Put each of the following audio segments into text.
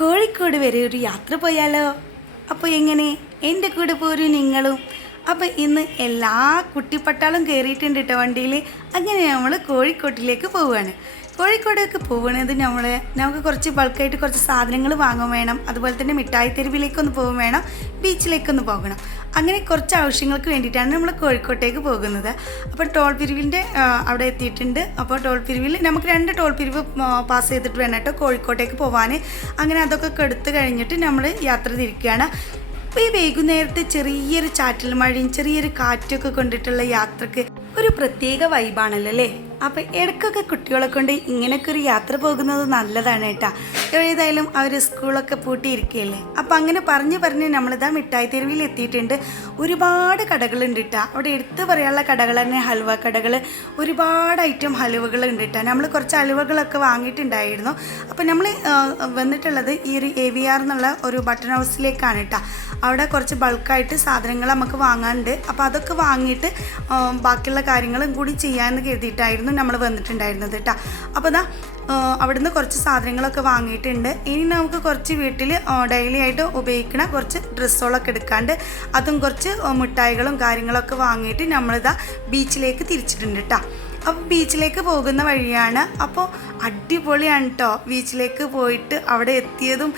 കോഴിക്കോട് വരെ ഒരു യാത്ര പോയാലോ? അപ്പോൾ എങ്ങനെ എൻ്റെ കൂടെ പോരും നിങ്ങളും? അപ്പോൾ ഇന്ന് എല്ലാ കുട്ടിപ്പട്ടാളും കയറിയിട്ടുണ്ട് കേട്ടോ വണ്ടിയിൽ. അങ്ങനെ നമ്മൾ കോഴിക്കോട്ടിലേക്ക് പോവുകയാണ്. കോഴിക്കോടേക്ക് പോകുന്നത് നമുക്ക് കുറച്ച് ബൾക്കായിട്ട് കുറച്ച് സാധനങ്ങൾ വാങ്ങും വേണം. അതുപോലെ തന്നെ മിഠായി തെരുവിലേക്കൊന്ന് പോകും വേണം, ബീച്ചിലേക്കൊന്ന് പോകണം. അങ്ങനെ കുറച്ച് ആവശ്യങ്ങൾക്ക് വേണ്ടിയിട്ടാണ് നമ്മൾ കോഴിക്കോട്ടേക്ക് പോകുന്നത്. അപ്പോൾ ടോൾ പിരിവിൻ്റെ അവിടെ എത്തിയിട്ടുണ്ട്. അപ്പോൾ ടോൾ പിരിവിൽ നമുക്ക് 2 ടോൾ പിരിവ് പാസ് ചെയ്തിട്ട് വേണം കേട്ടോ കോഴിക്കോട്ടേക്ക് പോകാൻ. അങ്ങനെ അതൊക്കെ എടുത്ത് കഴിഞ്ഞിട്ട് നമ്മൾ യാത്ര തിരിക്കുകയാണ്. അപ്പോൾ ഈ വൈകുന്നേരത്തെ ചെറിയൊരു ചാറ്റൽ മഴയും ചെറിയൊരു കാറ്റൊക്കെ കൊണ്ടിട്ടുള്ള യാത്രക്ക് ഒരു പ്രത്യേക വൈബാണല്ലോ അല്ലേ? അപ്പോൾ ഇടയ്ക്കൊക്കെ കുട്ടികളെ കൊണ്ട് ഇങ്ങനെയൊക്കെ ഒരു യാത്ര പോകുന്നത് നല്ലതാണ് കേട്ടോ. ഏതായാലും അവർ സ്കൂളൊക്കെ പൂട്ടിയിരിക്കുകയല്ലേ. അപ്പോൾ അങ്ങനെ പറഞ്ഞ് നമ്മളിതാ മിഠായി തെരുവിൽ എത്തിയിട്ടുണ്ട്. ഒരുപാട് കടകളുണ്ട് കേട്ടോ. അവിടെ എടുത്ത് പറയാനുള്ള കടകൾ തന്നെ ഹൽവ കടകൾ, ഒരുപാട് ഐറ്റം ഹലുവകളുണ്ട് കേട്ടോ. നമ്മൾ കുറച്ച് ഹലുവകളൊക്കെ വാങ്ങിയിട്ടുണ്ടായിരുന്നു. അപ്പോൾ നമ്മൾ വന്നിട്ടുള്ളത് ഈ ഒരു AVR എന്നുള്ള ഒരു ബട്ടൺ ഹൗസിലേക്കാണ് കേട്ടോ. അവിടെ കുറച്ച് ബൾക്കായിട്ട് സാധനങ്ങൾ നമുക്ക് വാങ്ങാനുണ്ട്. അപ്പോൾ അതൊക്കെ വാങ്ങിയിട്ട് ബാക്കിയുള്ള കാര്യങ്ങളും കൂടി ചെയ്യാമെന്ന് കരുതിയിട്ടായിരുന്നു നമ്മൾ വന്നിട്ടുണ്ടായിരുന്നത് കേട്ടോ. അപ്പോൾ അവിടുന്ന് കുറച്ച് സാധനങ്ങളൊക്കെ വാങ്ങിയിട്ടുണ്ട്. ഇനി നമുക്ക് കുറച്ച് വീട്ടിൽ ഡെയിലി ആയിട്ട് ഉപയോഗിക്കുന്ന കുറച്ച് ഡ്രസ്സുകളൊക്കെ എടുക്കാണ്ട് അതും കുറച്ച് മിഠായികളും കാര്യങ്ങളൊക്കെ വാങ്ങിയിട്ട് നമ്മളിതാ ബീച്ചിലേക്ക് തിരിച്ചിട്ടുണ്ട് കേട്ടോ. അപ്പോൾ ബീച്ചിലേക്ക് പോകുന്ന വഴിയാണ്. അപ്പോൾ അടിപൊളിയാണ് കേട്ടോ. ബീച്ചിലേക്ക് പോയിട്ട് അവിടെ എത്തിയതും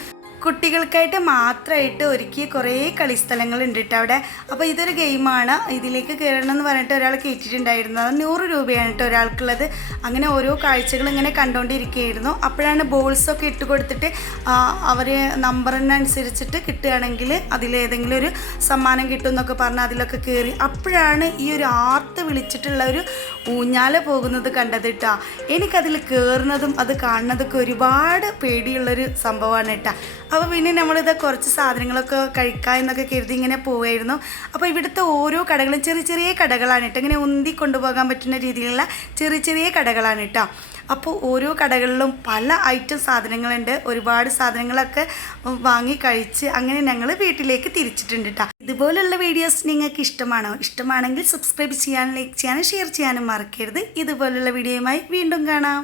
കുട്ടികൾക്കായിട്ട് മാത്രമായിട്ട് ഒരുക്കിയ കുറേ കളിസ്ഥലങ്ങളുണ്ട് കേട്ടോ അവിടെ. അപ്പോൾ ഇതൊരു ഗെയിമാണ്. ഇതിലേക്ക് കയറണം എന്ന് പറഞ്ഞിട്ട് ഒരാൾ കയറ്റിയിട്ടുണ്ടായിരുന്നു. അത് 100 രൂപയാണ് കേട്ടോ ഒരാൾക്കുള്ളത്. അങ്ങനെ ഓരോ കാഴ്ചകൾ ഇങ്ങനെ കണ്ടുകൊണ്ടിരിക്കുകയായിരുന്നു. അപ്പോഴാണ് ബോൾസൊക്കെ ഇട്ട് കൊടുത്തിട്ട് അവർ നമ്പറിനനുസരിച്ചിട്ട് കിട്ടുകയാണെങ്കിൽ അതിലേതെങ്കിലും ഒരു സമ്മാനം കിട്ടും എന്നൊക്കെ പറഞ്ഞ് അതിലൊക്കെ കയറി. അപ്പോഴാണ് ഈ ഒരു ആർത്ത് വിളിച്ചിട്ടുള്ള ഒരു ഊഞ്ഞാല പോകുന്നത് കണ്ടത് കേട്ടോ. എനിക്കതിൽ കയറുന്നതും അത് കാണുന്നതൊക്കെ ഒരുപാട് പേടിയുള്ളൊരു സംഭവമാണ് കേട്ടോ. അപ്പോൾ പിന്നെ നമ്മളിത് കുറച്ച് സാധനങ്ങളൊക്കെ കഴിക്കാം എന്നൊക്കെ കരുതി ഇങ്ങനെ പോവുമായിരുന്നു. അപ്പോൾ ഇവിടുത്തെ ഓരോ കടകളും ചെറിയ കടകളാണ് കേട്ടോ. ഇങ്ങനെ ഉന്തി കൊണ്ടുപോകാൻ പറ്റുന്ന രീതിയിലുള്ള ചെറിയ കടകളാണ് കേട്ടോ. അപ്പോൾ ഓരോ കടകളിലും പല ഐറ്റം സാധനങ്ങളുണ്ട്. ഒരുപാട് സാധനങ്ങളൊക്കെ വാങ്ങി കഴിച്ച് അങ്ങനെ ഞങ്ങൾ വീട്ടിലേക്ക് തിരിച്ചിട്ടുണ്ട് കേട്ടോ. ഇതുപോലുള്ള വീഡിയോസ് നിങ്ങൾക്ക് ഇഷ്ടമാണോ? ഇഷ്ടമാണെങ്കിൽ സബ്സ്ക്രൈബ് ചെയ്യാനും ലൈക്ക് ചെയ്യാനും ഷെയർ ചെയ്യാനും മറക്കരുത്. ഇതുപോലുള്ള വീഡിയോയുമായി വീണ്ടും കാണാം.